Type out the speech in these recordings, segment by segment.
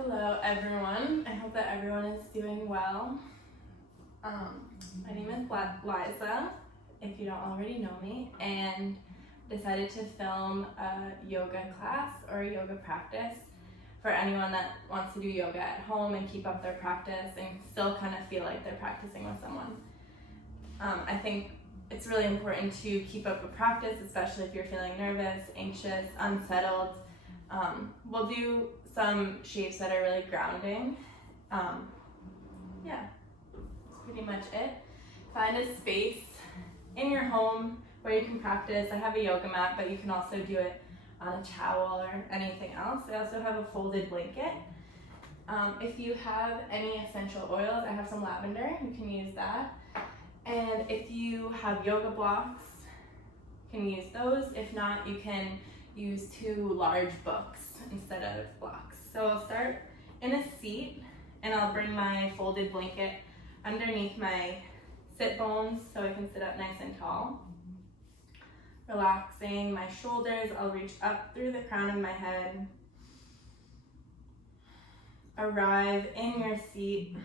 Hello everyone, I hope that everyone is doing well. My name is Liza, if you don't already know me, and decided to film a yoga class or a yoga practice for anyone that wants to do yoga at home and keep up their practice and still kind of feel like they're practicing with someone. I think it's really important to keep up a practice, especially if you're feeling nervous, anxious, unsettled. We'll do some shapes that are really grounding. Yeah, that's pretty much it. Find a space in your home where you can practice. I have a yoga mat, but you can also do it on a towel or anything else. I also have a folded blanket. If you have any essential oils, I have some lavender, you can use that. And if you have yoga blocks, you can use those. If not, you can use 2 large books instead of blocks. So I'll start in a seat and I'll bring my folded blanket underneath my sit bones so I can sit up nice and tall. Relaxing my shoulders, I'll reach up through the crown of my head. Arrive in your seat.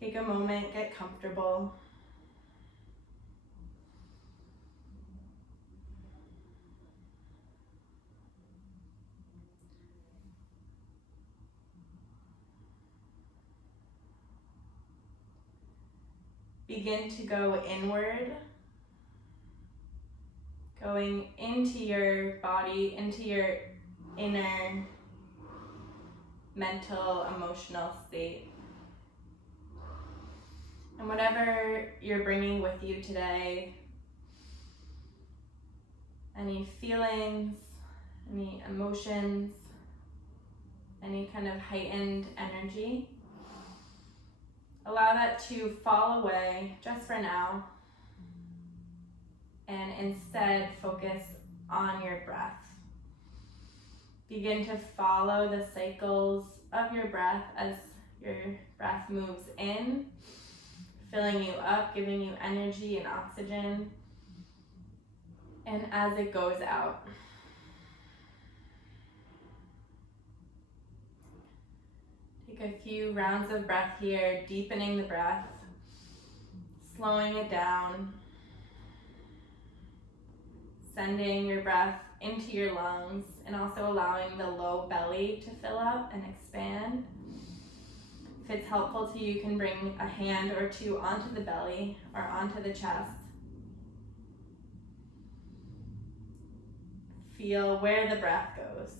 Take a moment, get comfortable. Begin to go inward, going into your body, into your inner mental, emotional state. And whatever you're bringing with you today, any feelings, any emotions, any kind of heightened energy, allow that to fall away just for now, and instead focus on your breath. Begin to follow the cycles of your breath as your breath moves in, filling you up, giving you energy and oxygen, and as it goes out. Take a few rounds of breath here, deepening the breath, slowing it down, sending your breath into your lungs, and also allowing the low belly to fill up and expand. If it's helpful to you, you can bring a hand or 2 onto the belly or onto the chest. Feel where the breath goes.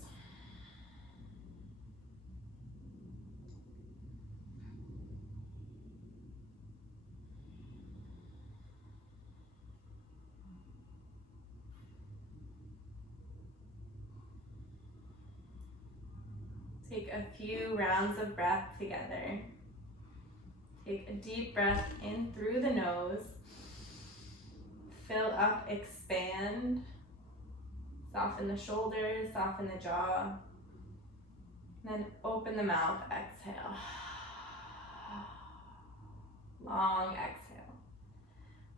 Take a few rounds of breath together. Take a deep breath in through the nose. Fill up, expand. Soften the shoulders, soften the jaw. And then open the mouth, exhale. Long exhale.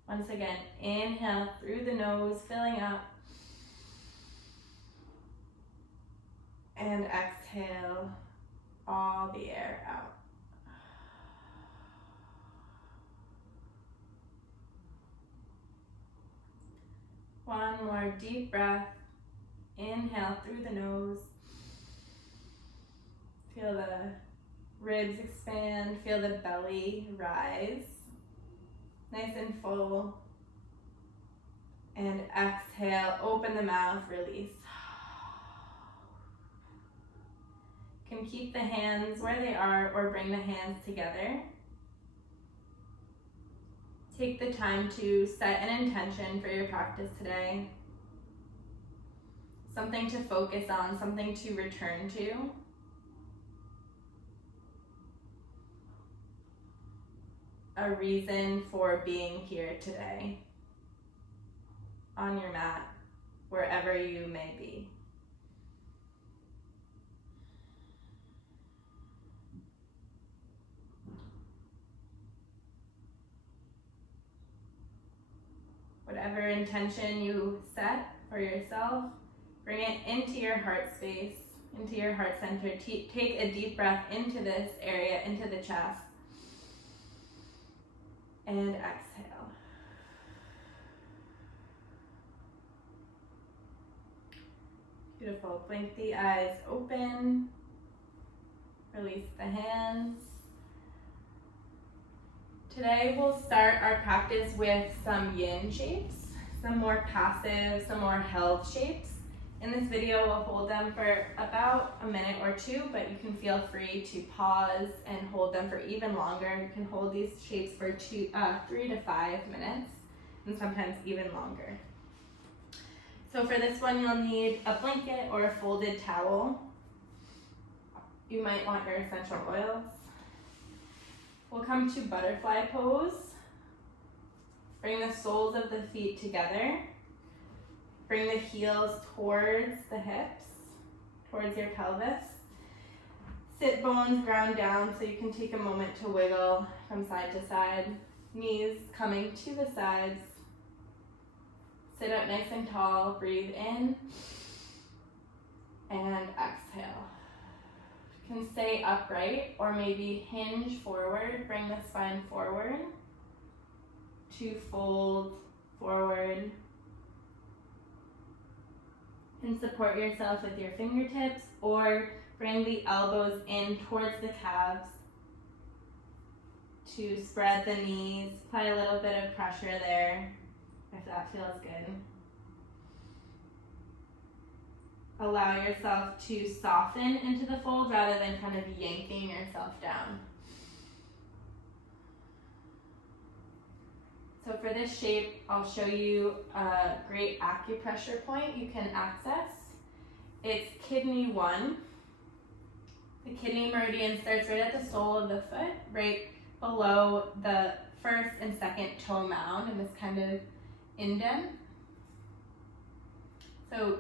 Once again, inhale through the nose, filling up. And exhale all the air out. One more deep breath. Inhale through the nose. Feel the ribs expand, feel the belly rise. Nice and full. And exhale, open the mouth, release. You can keep the hands where they are or bring the hands together. Take the time to set an intention for your practice today. Something to focus on, something to return to. A reason for being here today on your mat, wherever you may be. Whatever intention you set for yourself, bring it into your heart space. into your heart center. Take a deep breath into this area, into the chest. And exhale. Beautiful. Blink the eyes open. Release the hands. Today we'll start our practice with some yin shapes, some more passive, some more held shapes. In this video we'll hold them for about a minute or two, but you can feel free to pause and hold them for even longer. You can hold these shapes for 3 to 5 minutes, and sometimes even longer. So for this one you'll need a blanket or a folded towel. You might want your essential oils. We'll come to butterfly pose. Bring the soles of the feet together. Bring the heels towards the hips, towards your pelvis. Sit bones ground down so you can take a moment to wiggle from side to side. Knees coming to the sides. Sit up nice and tall. Breathe in and exhale. You can stay upright or maybe hinge forward. Bring the spine forward to fold forward. And support yourself with your fingertips, or bring the elbows in towards the calves to spread the knees. Apply a little bit of pressure there if that feels good. Allow yourself to soften into the fold rather than kind of yanking yourself down. So for this shape, I'll show you a great acupressure point you can access. It's kidney 1. The kidney meridian starts right at the sole of the foot, right below the first and second toe mound in this kind of indent. So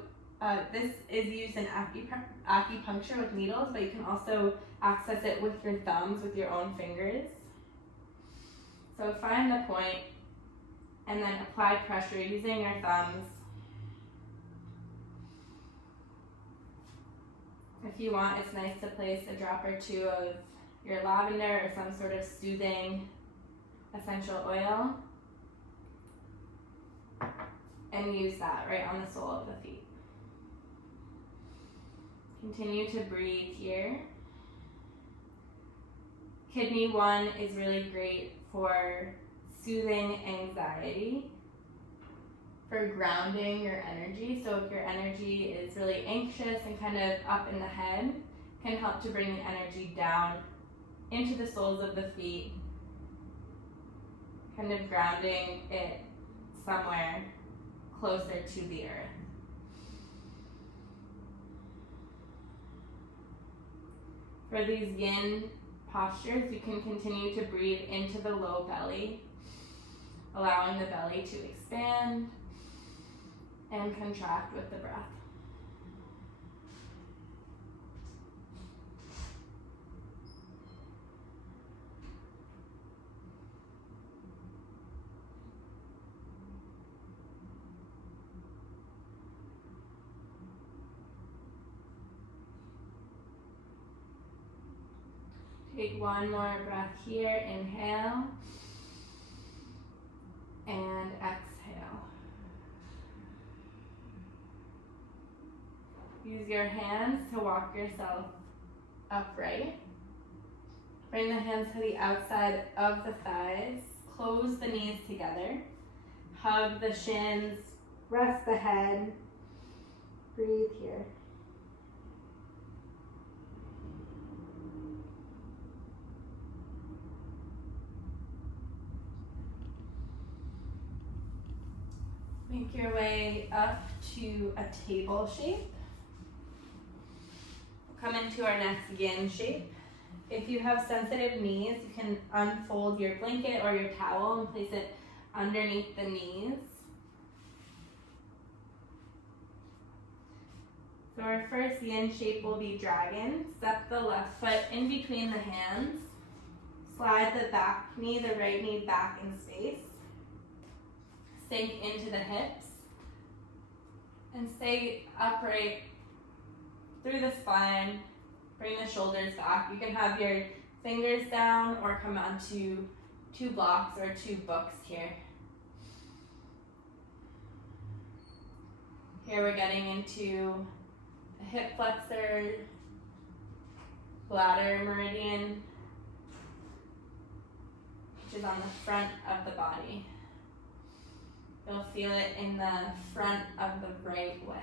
this is used in acupuncture with needles, but you can also access it with your thumbs, with your own fingers. So find the point and then apply pressure using your thumbs. If you want, it's nice to place a drop or two of your lavender or some sort of soothing essential oil and use that right on the sole of the feet. Continue to breathe here. Kidney 1 is really great for soothing anxiety, for grounding your energy. So if your energy is really anxious and kind of up in the head, can help to bring the energy down into the soles of the feet, kind of grounding it somewhere closer to the earth. For these yin postures, you can continue to breathe into the low belly, allowing the belly to expand and contract with the breath. Take one more breath here, inhale and exhale. Use your hands to walk yourself upright. Bring the hands to the outside of the thighs. Close the knees together. Hug the shins. Rest the head. Breathe here. Make your way up to a table shape. Come into our next yin shape. If you have sensitive knees, you can unfold your blanket or your towel and place it underneath the knees. So our first yin shape will be dragon. Step the left foot in between the hands. Slide the back knee, the right knee back in space. Sink into the hips and stay upright through the spine. Bring the shoulders back. You can have your fingers down or come onto 2 blocks or 2 books here. Here we're getting into a hip flexor, bladder meridian, which is on the front of the body. You'll feel it in the front of the right leg.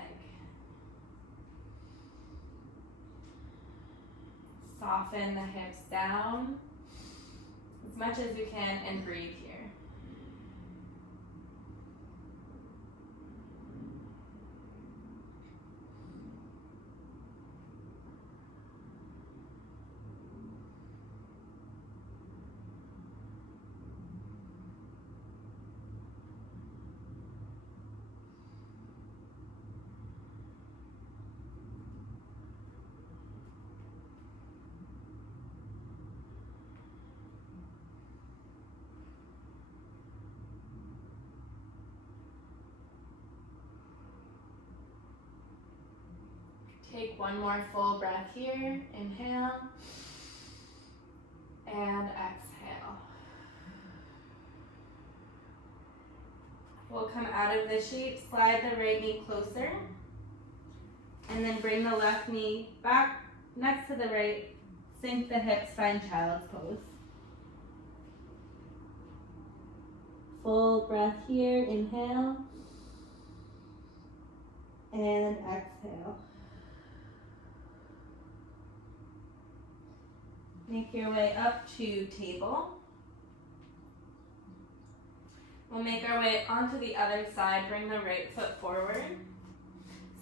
Soften the hips down as much as you can and breathe here. Take one more full breath here. Inhale and exhale. We'll come out of the shape, slide the right knee closer, and then bring the left knee back next to the right, sink the hips, find child's pose. Full breath here, inhale and exhale. Make your way up to table. We'll make our way onto the other side. Bring the right foot forward.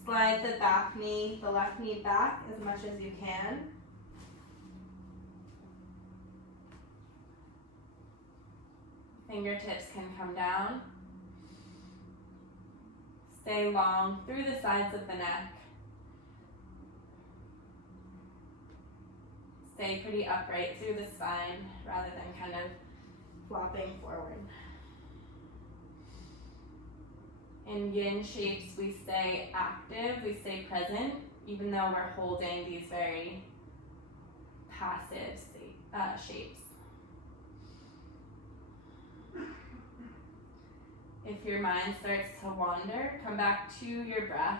Slide the back knee, the left knee back as much as you can. Fingertips can come down. Stay long through the sides of the neck. Stay pretty upright through the spine rather than kind of flopping forward. In yin shapes, we stay active, we stay present, even though we're holding these very passive shapes. If your mind starts to wander, come back to your breath.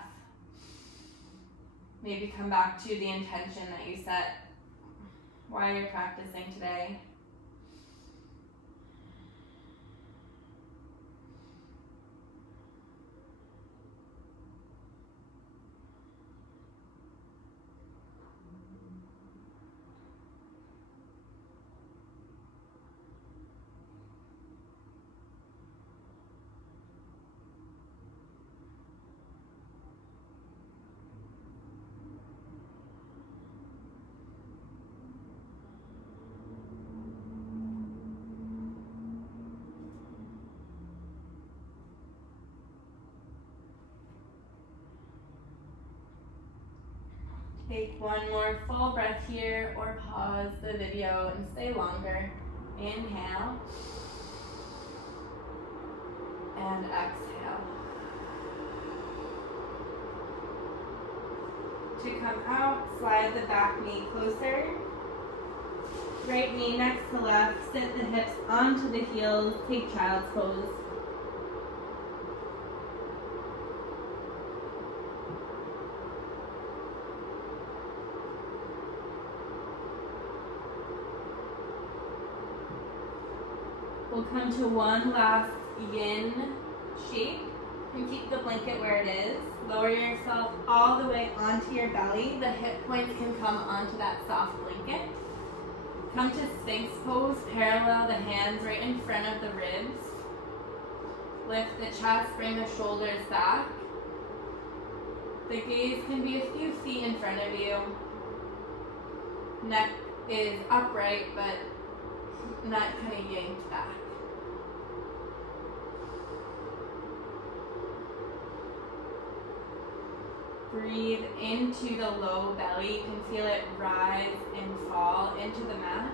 Maybe come back to the intention that you set while you're practicing today. Take one more full breath here or pause the video and stay longer. Inhale and exhale. To come out, slide the back knee closer. Right knee next to left, sit the hips onto the heels, take child's pose. We'll come to one last yin shape and keep the blanket where it is. Lower yourself all the way onto your belly. The hip points can come onto that soft blanket. Come to Sphinx pose, parallel the hands right in front of the ribs. Lift the chest, bring the shoulders back. The gaze can be a few feet in front of you. Neck is upright, but not kind of yanked back. Breathe into the low belly. You can feel it rise and fall into the mat.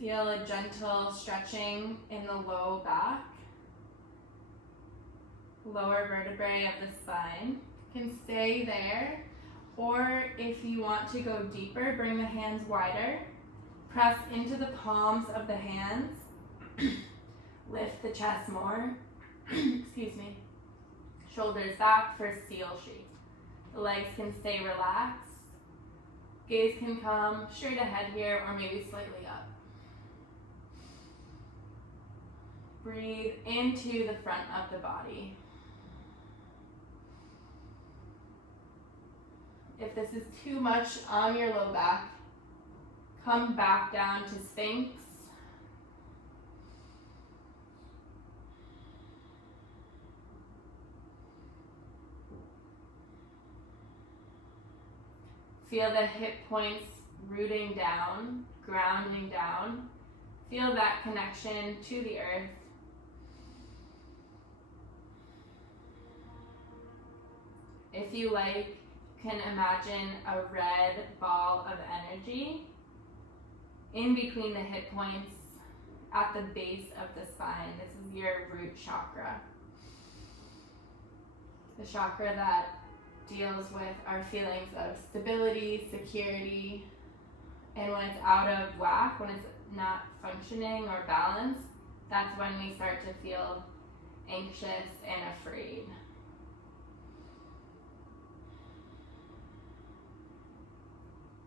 Feel a gentle stretching in the low back, lower vertebrae of the spine. You can stay there, or if you want to go deeper, bring the hands wider. Press into the palms of the hands. Lift the chest more. Excuse me. Shoulders back for seal shape. The legs can stay relaxed. Gaze can come straight ahead here or maybe slightly up. Breathe into the front of the body. If this is too much on your low back, come back down to Sphinx. Feel the hip points rooting down, grounding down. Feel that connection to the earth. If you like, you can imagine a red ball of energy in between the hip points at the base of the spine. This is your root chakra. The chakra that deals with our feelings of stability, security, and when it's out of whack, when it's not functioning or balanced, that's when we start to feel anxious and afraid.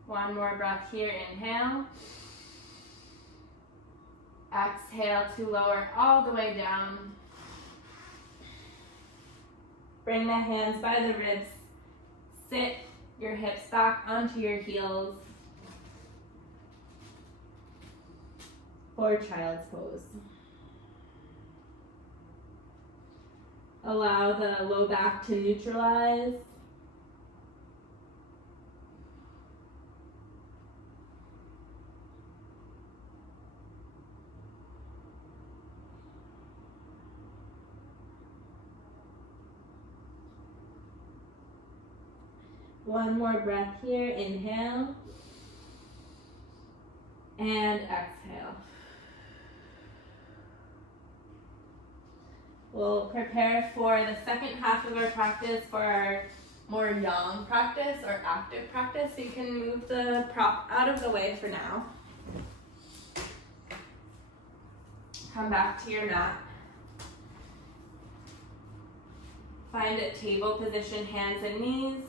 One more breath here, inhale. Exhale to lower all the way down. Bring the hands by the ribs. Sit your hips back onto your heels for child's pose. Allow the low back to neutralize. One more breath here, inhale, and exhale. We'll prepare for the second half of our practice for our more yang practice or active practice. So you can move the prop out of the way for now. Come back to your mat. Find a table position, hands and knees.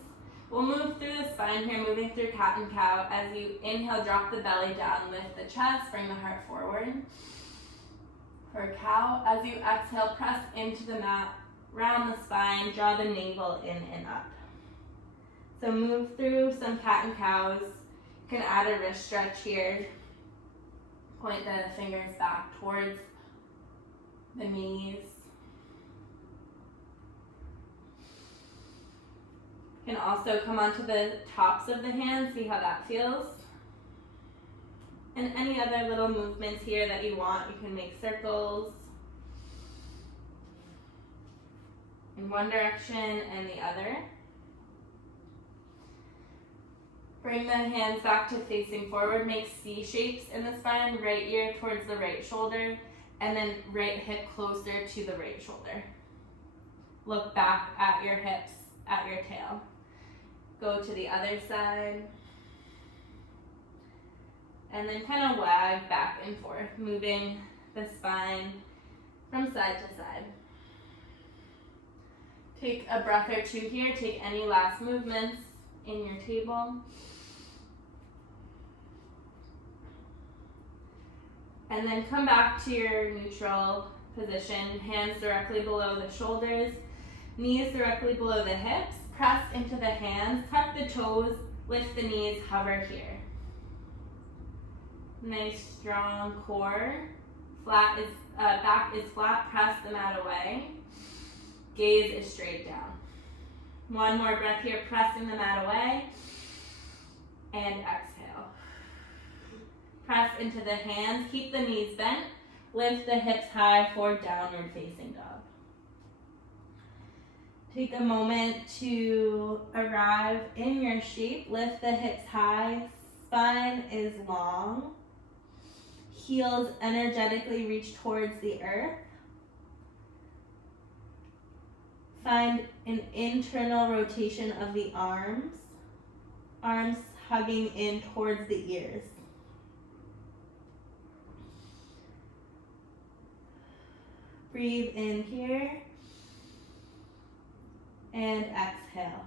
We'll move through the spine here, moving through cat and cow. As you inhale, drop the belly down, lift the chest, bring the heart forward. For cow, as you exhale, press into the mat, round the spine, draw the navel in and up. So move through some cat and cows. You can add a wrist stretch here. Point the fingers back towards the knees. You can also come onto the tops of the hands, see how that feels. And any other little movements here that you want, you can make circles in one direction and the other. Bring the hands back to facing forward, make C shapes in the spine, right ear towards the right shoulder, and then right hip closer to the right shoulder. Look back at your hips, at your tail. Go to the other side. And then kind of wag back and forth, moving the spine from side to side. Take a breath or two here. Take any last movements in your table. And then come back to your neutral position, hands directly below the shoulders, knees directly below the hips. Press into the hands, tuck the toes, lift the knees, hover here. Nice strong core. Back is flat, press the mat away. Gaze is straight down. One more breath here, pressing the mat away. And exhale. Press into the hands, keep the knees bent. Lift the hips high for downward facing dog. Take a moment to arrive in your shape. Lift the hips high. Spine is long. Heels energetically reach towards the earth. Find an internal rotation of the arms. Arms hugging in towards the ears. Breathe in here. And exhale.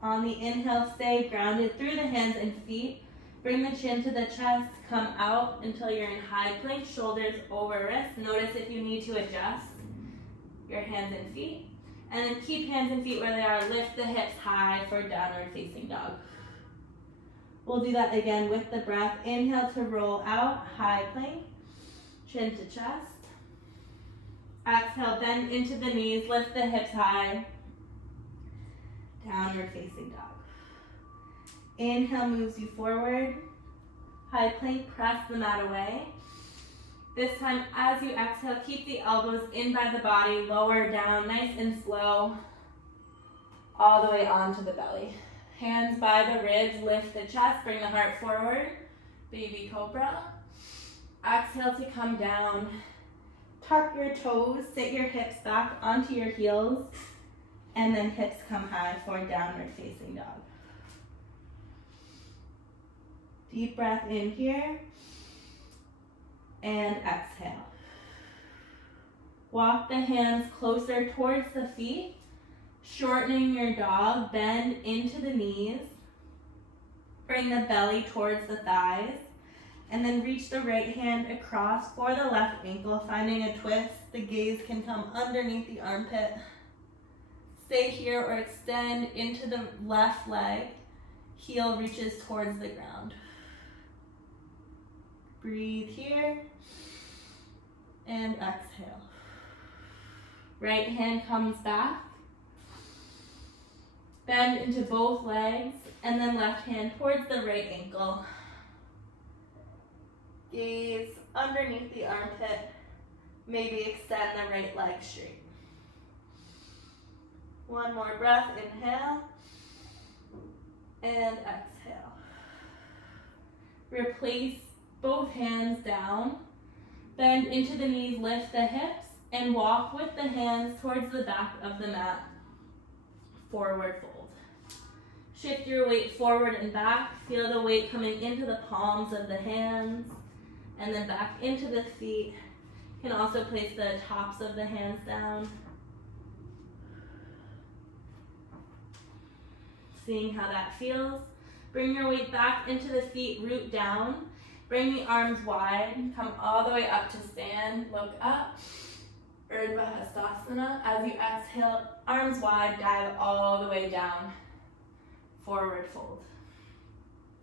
On the inhale, stay grounded through the hands and feet. Bring the chin to the chest. Come out until you're in high plank, shoulders over wrists. Notice if you need to adjust your hands and feet. And then keep hands and feet where they are. Lift the hips high for downward facing dog. We'll do that again with the breath. Inhale to roll out, high plank, chin to chest. Exhale, bend into the knees, lift the hips high, downward facing dog. Inhale moves you forward, high plank, press the mat away. This time, as you exhale, keep the elbows in by the body, lower down, nice and slow, all the way onto the belly. Hands by the ribs, lift the chest, bring the heart forward, baby cobra. Exhale to come down. Tuck your toes, sit your hips back onto your heels, and then hips come high for downward facing dog. Deep breath in here, and exhale. Walk the hands closer towards the feet, shortening your dog, bend into the knees. Bring the belly towards the thighs, and then reach the right hand across for the left ankle, finding a twist. The gaze can come underneath the armpit. Stay here or extend into the left leg. Heel reaches towards the ground. Breathe here and exhale. Right hand comes back. Bend into both legs and then left hand towards the right ankle. Gaze underneath the armpit. Maybe extend the right leg straight. One more breath, inhale and exhale. Replace both hands down. Bend into the knees, lift the hips, and walk with the hands towards the back of the mat. Forward fold. Shift your weight forward and back. Feel the weight coming into the palms of the hands and then back into the feet. You can also place the tops of the hands down. Seeing how that feels. Bring your weight back into the feet, root down. Bring the arms wide, come all the way up to stand, look up. Urdhva Hastasana. As you exhale, arms wide, dive all the way down. Forward fold.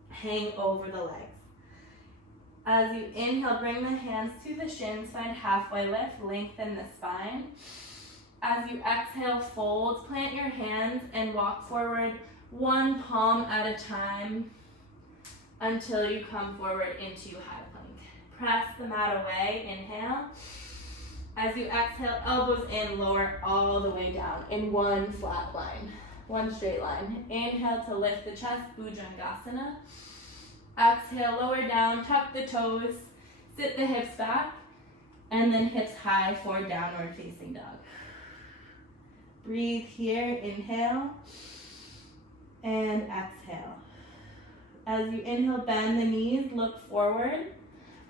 Hang over the legs. As you inhale, bring the hands to the shins, find halfway lift, lengthen the spine. As you exhale, fold, plant your hands and walk forward one palm at a time until you come forward into high plank. Press the mat away, inhale. As you exhale, elbows in, lower all the way down in one flat line, one straight line. Inhale to lift the chest, Bhujangasana. Exhale, lower down, tuck the toes, sit the hips back, and then hips high for downward facing dog. Breathe here, inhale, and exhale. As you inhale, bend the knees, look forward.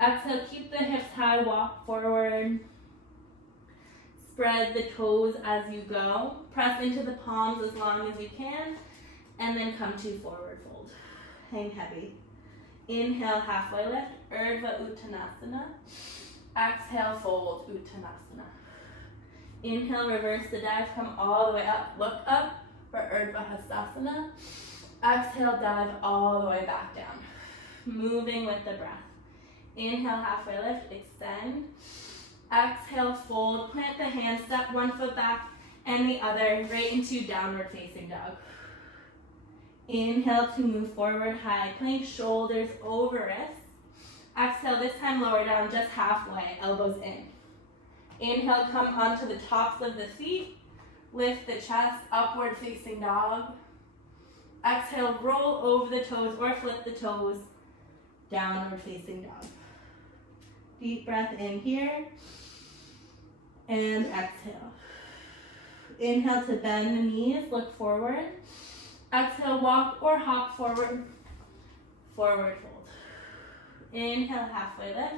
Exhale, keep the hips high, walk forward. Spread the toes as you go. Press into the palms as long as you can, and then come to forward fold. Hang heavy. Inhale, halfway lift, Urdhva Uttanasana. Exhale, fold, Uttanasana. Inhale, reverse the dive, come all the way up, look up for Urdhva Hastasana. Exhale, dive all the way back down. Moving with the breath. Inhale, halfway lift, extend. Exhale, fold, plant the hands, step one foot back and the other right into downward facing dog. Inhale to move forward, high plank, shoulders over wrists. Exhale, this time lower down just halfway, elbows in. Inhale, come onto the tops of the feet. Lift the chest, upward facing dog. Exhale, roll over the toes or flip the toes, downward facing dog. Deep breath in here. And exhale. Inhale to bend the knees, look forward. Exhale, walk or hop forward. Forward fold. Inhale, halfway lift.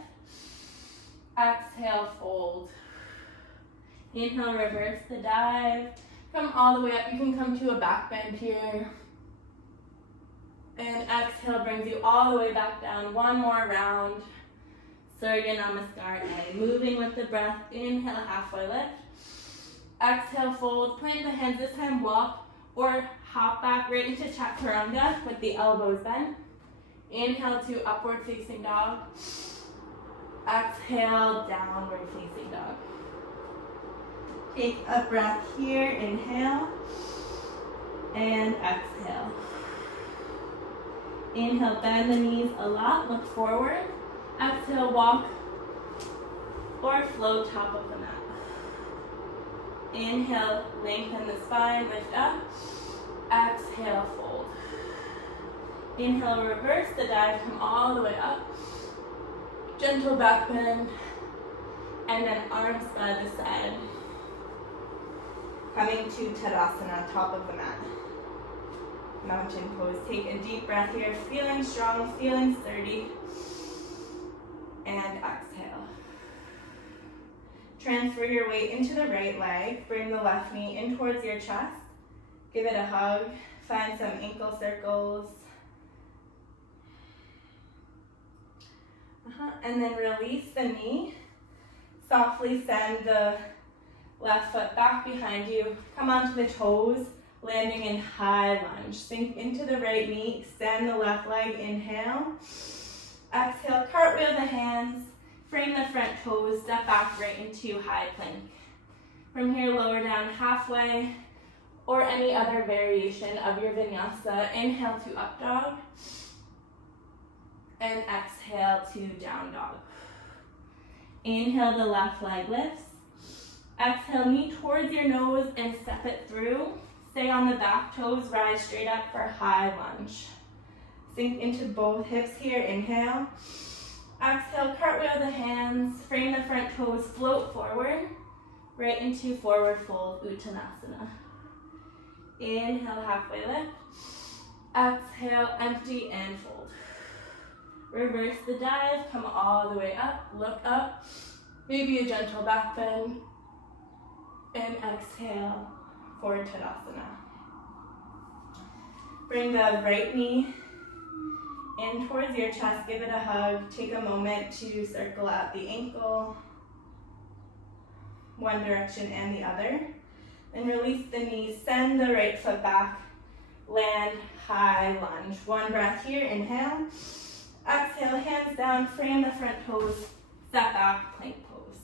Exhale, fold. Inhale, reverse the dive. Come all the way up. You can come to a back bend here. And exhale brings you all the way back down. One more round. Surya Namaskar. Moving with the breath. Inhale, halfway lift. Exhale, fold. Plant the hands. This time walk or hop back right into Chaturanga with the elbows bent. Inhale to upward facing dog. Exhale, downward facing dog. Take a breath here. Inhale. And exhale. Inhale, bend the knees a lot. Look forward. Exhale, walk or float top of the mat. Inhale, lengthen the spine, lift up. Exhale, fold. Inhale, reverse the dive, come all the way up. Gentle back bend. And then arms by the side. Coming to Tadasana, top of the mat. Mountain pose. Take a deep breath here, feeling strong, feeling sturdy. And exhale. Transfer your weight into the right leg. Bring the left knee in towards your chest. Give it a hug. Find some ankle circles. And then release the knee. Softly send the left foot back behind you. Come onto the toes, landing in high lunge. Sink into the right knee. Extend the left leg. Inhale. Exhale, cartwheel the hands, frame the front toes, step back right into high plank. From here, lower down halfway, or any other variation of your vinyasa. Inhale to up dog, and exhale to down dog. Inhale, the left leg lifts. Exhale, knee towards your nose and step it through. Stay on the back toes, rise straight up for high lunge. Sink into both hips here, inhale. Exhale, cartwheel the hands, frame the front toes, float forward, right into forward fold, Uttanasana. Inhale, halfway lift. Exhale, empty and fold. Reverse the dive, come all the way up, look up. Maybe a gentle back bend. And exhale for Tadasana. Bring the right knee in towards your chest, give it a hug. Take a moment to circle out the ankle, one direction and the other. Then release the knees, send the right foot back, land high lunge. One breath here, inhale. Exhale, hands down, frame the front toes, step back, plank pose.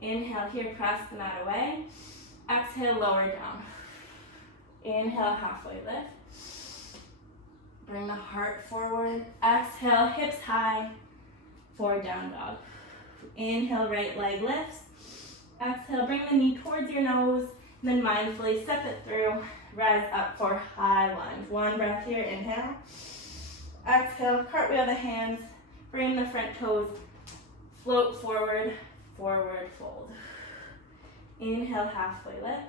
Inhale here, press the mat away. Exhale, lower down. Inhale, halfway lift. Bring the heart forward. Exhale, hips high for down dog. Inhale, right leg lifts. Exhale, bring the knee towards your nose. Then mindfully step it through. Rise up for high lunge. One breath here, inhale. Exhale, cartwheel the hands. Frame the front toes. Float forward, forward fold. Inhale, halfway lift.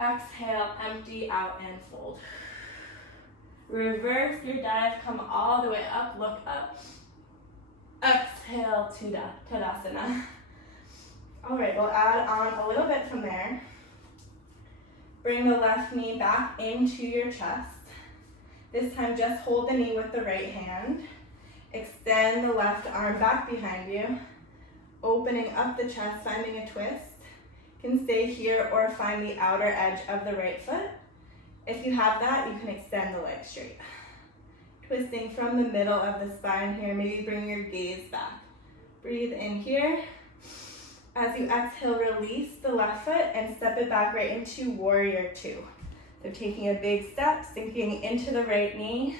Exhale, empty out and fold. Reverse your dive, come all the way up, look up. Exhale to Tadasana. All right, we'll add on a little bit from there. Bring the left knee back into your chest. This time just hold the knee with the right hand. Extend the left arm back behind you. Opening up the chest, finding a twist. You can stay here or find the outer edge of the right foot. If you have that, you can extend the leg straight. Twisting from the middle of the spine here, maybe bring your gaze back. Breathe in here. As you exhale, release the left foot and step it back right into warrior two. So taking a big step, sinking into the right knee,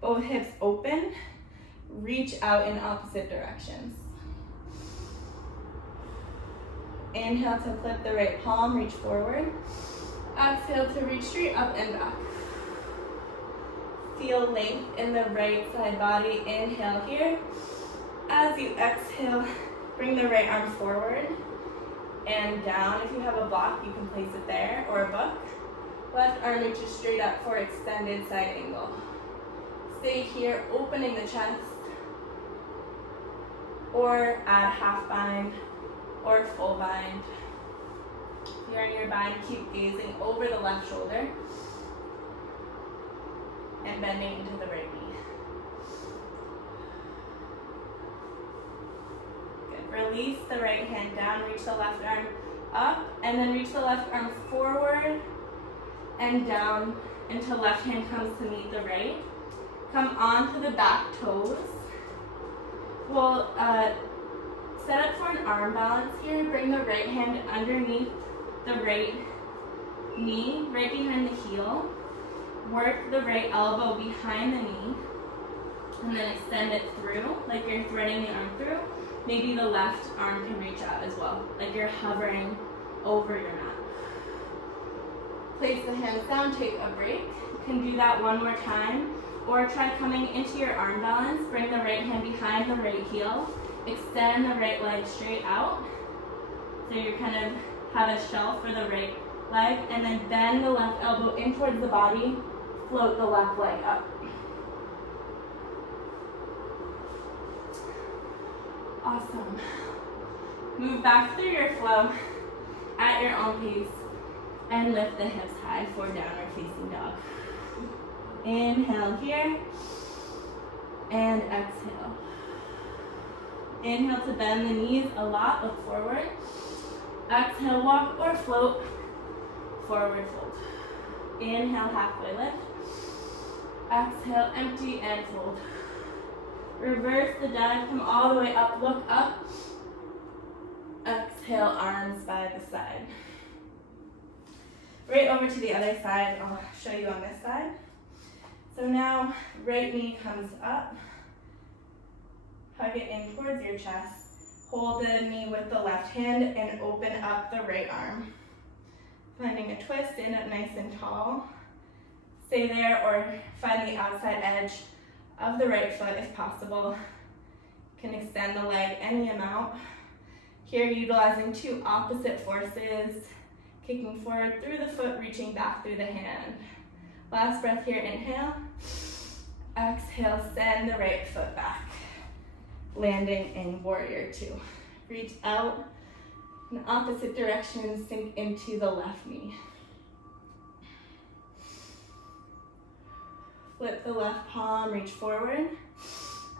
both hips open, reach out in opposite directions. Inhale to flip the right palm, reach forward. Exhale to reach straight up and back. Feel length in the right side body. Inhale here. As you exhale, bring the right arm forward and down. If you have a block, you can place it there, or a book. Left arm reaches straight up for extended side angle. Stay here, opening the chest, or add half bind, or full bind. If you're in your bind, keep gazing over the left shoulder and bending into the right knee. Good. Release the right hand down, reach the left arm up, and then reach the left arm forward and down until left hand comes to meet the right. Come onto the back toes. We'll set up for an arm balance here. Bring the right hand underneath the right knee, right behind the heel. Work the right elbow behind the knee, and then extend it through, like you're threading the arm through. Maybe the left arm can reach out as well, like you're hovering over your mat. Place the hands down, take a break. You can do that one more time, or try coming into your arm balance. Bring the right hand behind the right heel. Extend the right leg straight out. So you kind of have a shelf for the right leg, and then bend the left elbow in towards the body. Float the left leg up. Awesome. Move back through your flow at your own pace and lift the hips high for downward facing dog. Inhale here and exhale. Inhale to bend the knees a lot, look forward. Exhale, walk or float, forward fold. Inhale, halfway lift. Exhale, empty and fold. Reverse the dive, come all the way up, look up. Exhale, arms by the side. Right over to the other side, I'll show you on this side. So now, right knee comes up. Hug it in towards your chest. Hold the knee with the left hand and open up the right arm. Finding a twist, stand up nice and tall. Stay there or find the outside edge of the right foot if possible. You can extend the leg any amount. Here, utilizing two opposite forces, kicking forward through the foot, reaching back through the hand. Last breath here, inhale. Exhale, send the right foot back. Landing in warrior two. Reach out in opposite direction, sink into the left knee. Flip the left palm, reach forward.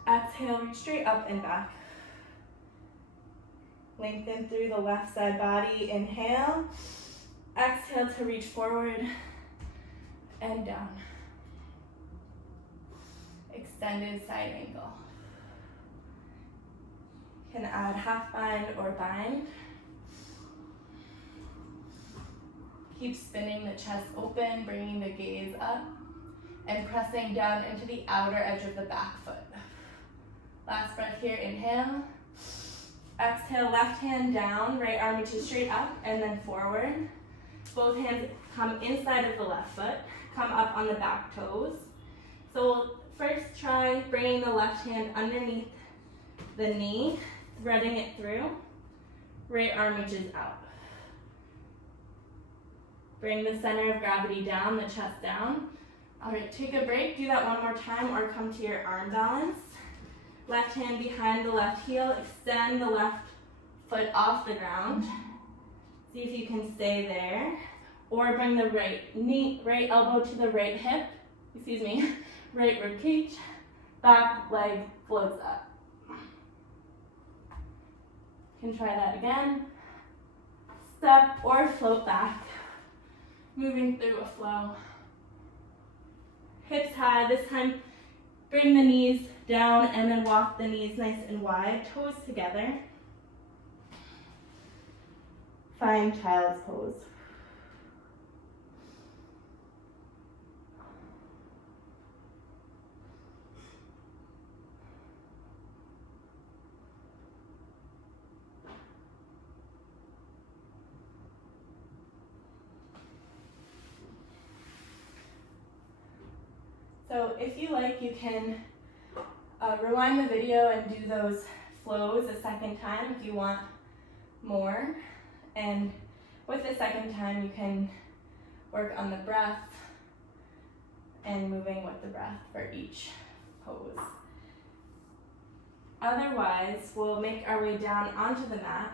Exhale, reach straight up and back. Lengthen through the left side body, inhale. Exhale to reach forward and down. Extended side angle. Can add half bind or bind. Keep spinning the chest open, bringing the gaze up, and pressing down into the outer edge of the back foot. Last breath here, inhale. Exhale, left hand down, right arm reaches straight up and then forward. Both hands come inside of the left foot, come up on the back toes. So we'll first try bringing the left hand underneath the knee, threading it through. Right arm reaches out. Bring the center of gravity down, the chest down. All right, take a break, do that one more time, or come to your arm balance. Left hand behind the left heel, extend the left foot off the ground. See if you can stay there. Or bring the right elbow to the right hip, right rib cage. Back leg floats up. You can try that again. Step or float back. Moving through a flow. Hips high, this time bring the knees down and then walk the knees nice and wide, toes together. Find child's pose. So if you like, you can rewind the video and do those flows a second time if you want more. And with the second time, you can work on the breath and moving with the breath for each pose. Otherwise, we'll make our way down onto the mat,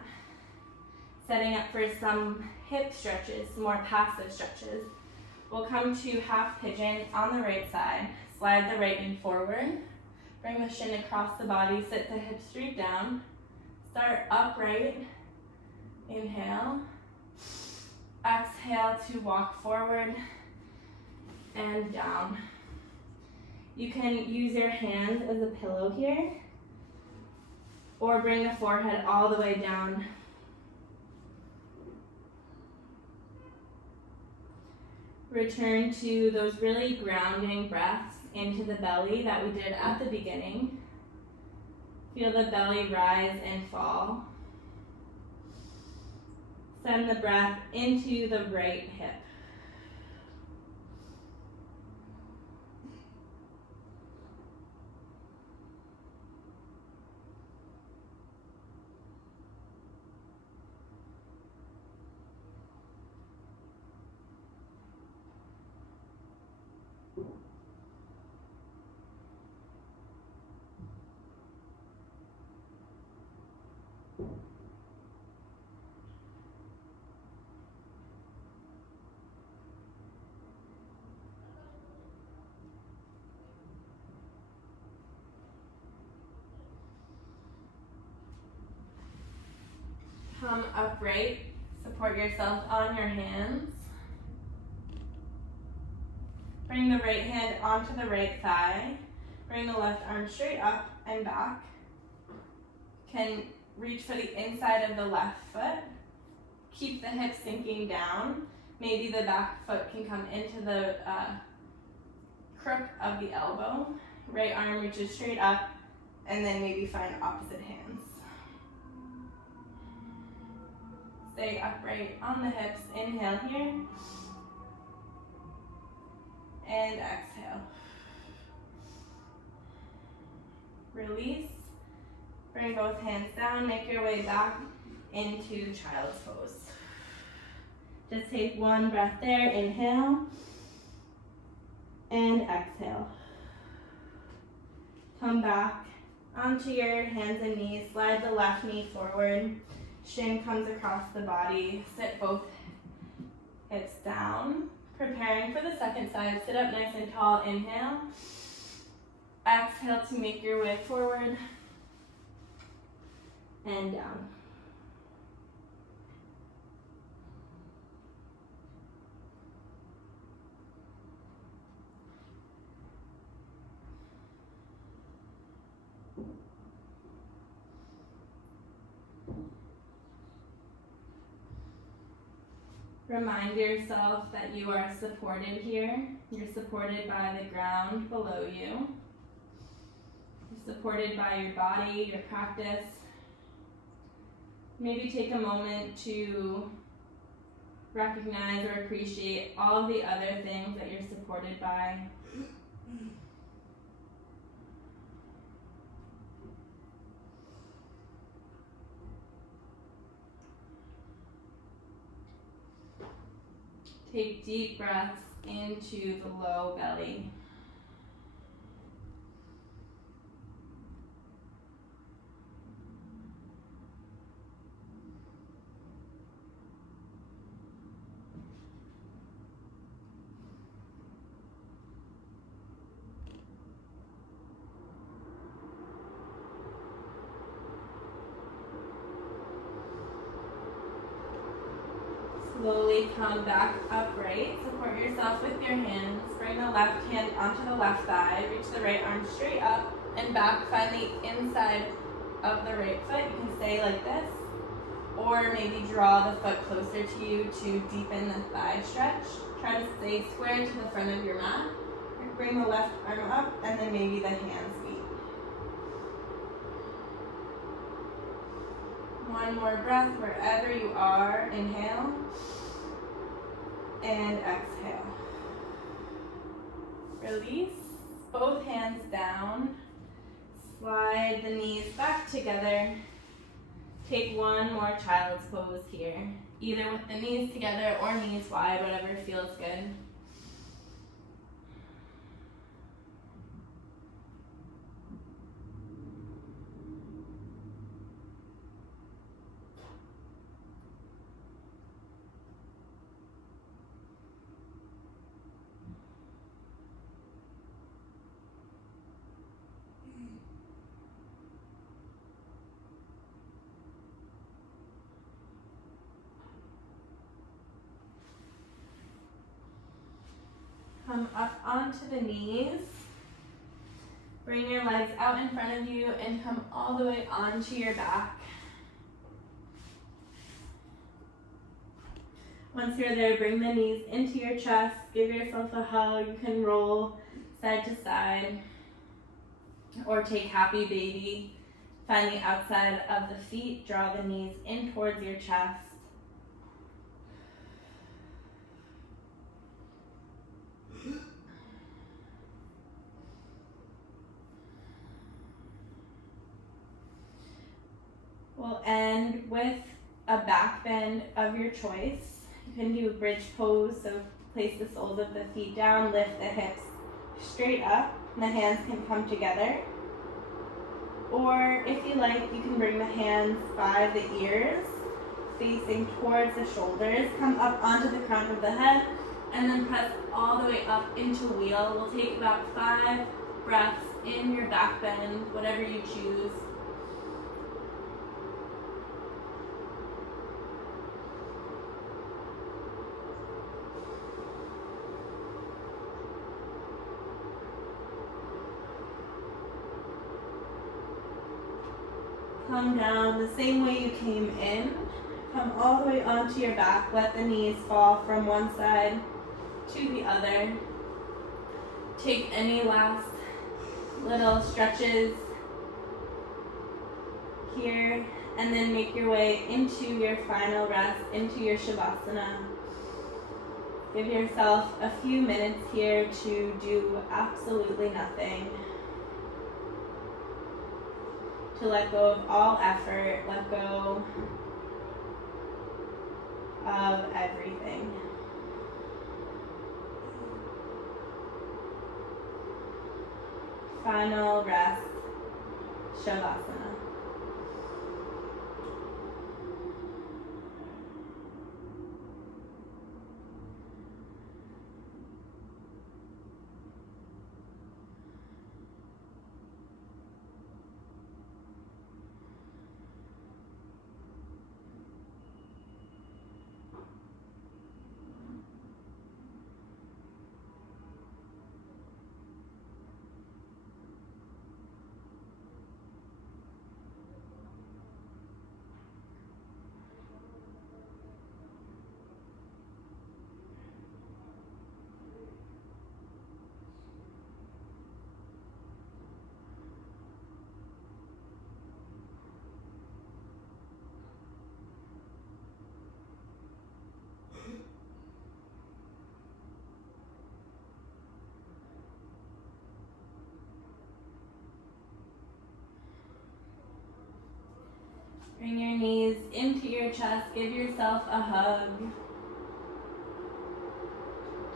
setting up for some hip stretches, some more passive stretches. We'll come to half pigeon on the right side, slide the right knee forward, bring the shin across the body, sit the hips straight down, start upright, inhale, exhale to walk forward and down. You can use your hands as a pillow here, or bring the forehead all the way down. Return to those really grounding breaths into the belly that we did at the beginning. Feel the belly rise and fall. Send the breath into the right hip. Come upright, support yourself on your hands. Bring the right hand onto the right thigh. Bring the left arm straight up and back. Can reach for the inside of the left foot. Keep the hips sinking down. Maybe the back foot can come into the crook of the elbow. Right arm reaches straight up, and then maybe find opposite hands. Stay upright on the hips. Inhale here. And exhale. Release. Bring both hands down. Make your way back into child's pose. Just take one breath there. Inhale. And exhale. Come back onto your hands and knees. Slide the left knee forward. Shin comes across the body. Sit both hips down. Preparing for the second side. Sit up nice and tall. Inhale. Exhale to make your way forward and down. Remind yourself that you are supported here. You're supported by the ground below you. You're supported by your body, your practice. Maybe take a moment to recognize or appreciate all of the other things that you're supported by. Take deep breaths into the low belly. Slowly come back upright. Support yourself with your hands. Bring the left hand onto the left thigh. Reach the right arm straight up and back. Find the inside of the right foot. You can stay like this. Or maybe draw the foot closer to you to deepen the thigh stretch. Try to stay square to the front of your mat. Bring the left arm up and then maybe the hands meet. One more breath wherever you are. Inhale and exhale. Release. Both hands down. Slide the knees back together. Take one more child's pose here, either with the knees together or knees wide, whatever feels good. Come up onto the knees. Bring your legs out in front of you and come all the way onto your back. Once you're there, bring the knees into your chest. Give yourself a hug. You can roll side to side or take happy baby. Find the outside of the feet. Draw the knees in towards your chest. We'll end with a back bend of your choice. You can do a bridge pose, so place the soles of the feet down, lift the hips straight up, and the hands can come together. Or if you like, you can bring the hands by the ears, facing towards the shoulders, come up onto the crown of the head, and then press all the way up into wheel. We'll take about 5 breaths in your back bend, whatever you choose. Come down the same way you came in. Come all the way onto your back. Let the knees fall from one side to the other. Take any last little stretches here, and then make your way into your final rest, into your Shavasana. Give yourself a few minutes here to do absolutely nothing. To let go of all effort, let go of everything. Final rest, Shavasana. Bring your knees into your chest. Give yourself a hug.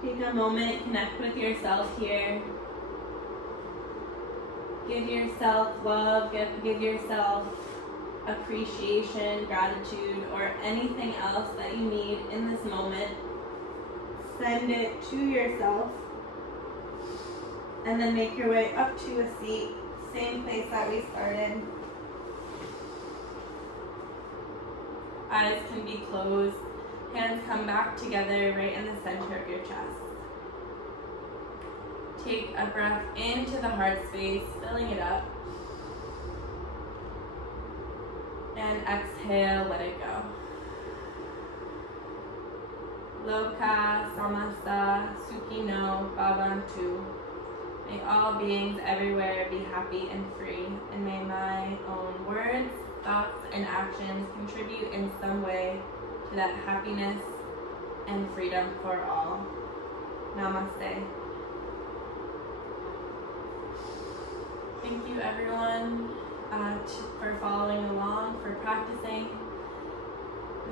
Take a moment, connect with yourself here. Give yourself love, give yourself appreciation, gratitude, or anything else that you need in this moment. Send it to yourself. And then make your way up to a seat, same place that we started. Eyes can be closed. Hands come back together right in the center of your chest. Take a breath into the heart space, filling it up. And exhale, let it go. Loka samasta sukhino bhavantu. May all beings everywhere be happy and free, and may my own words, thoughts, and actions contribute in some way to that happiness and freedom for all. Namaste. Thank you everyone for following along, for practicing.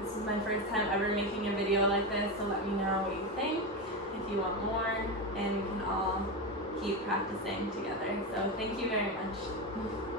This is my first time ever making a video like this, so let me know what you think, if you want more, and we can all keep practicing together. So thank you very much.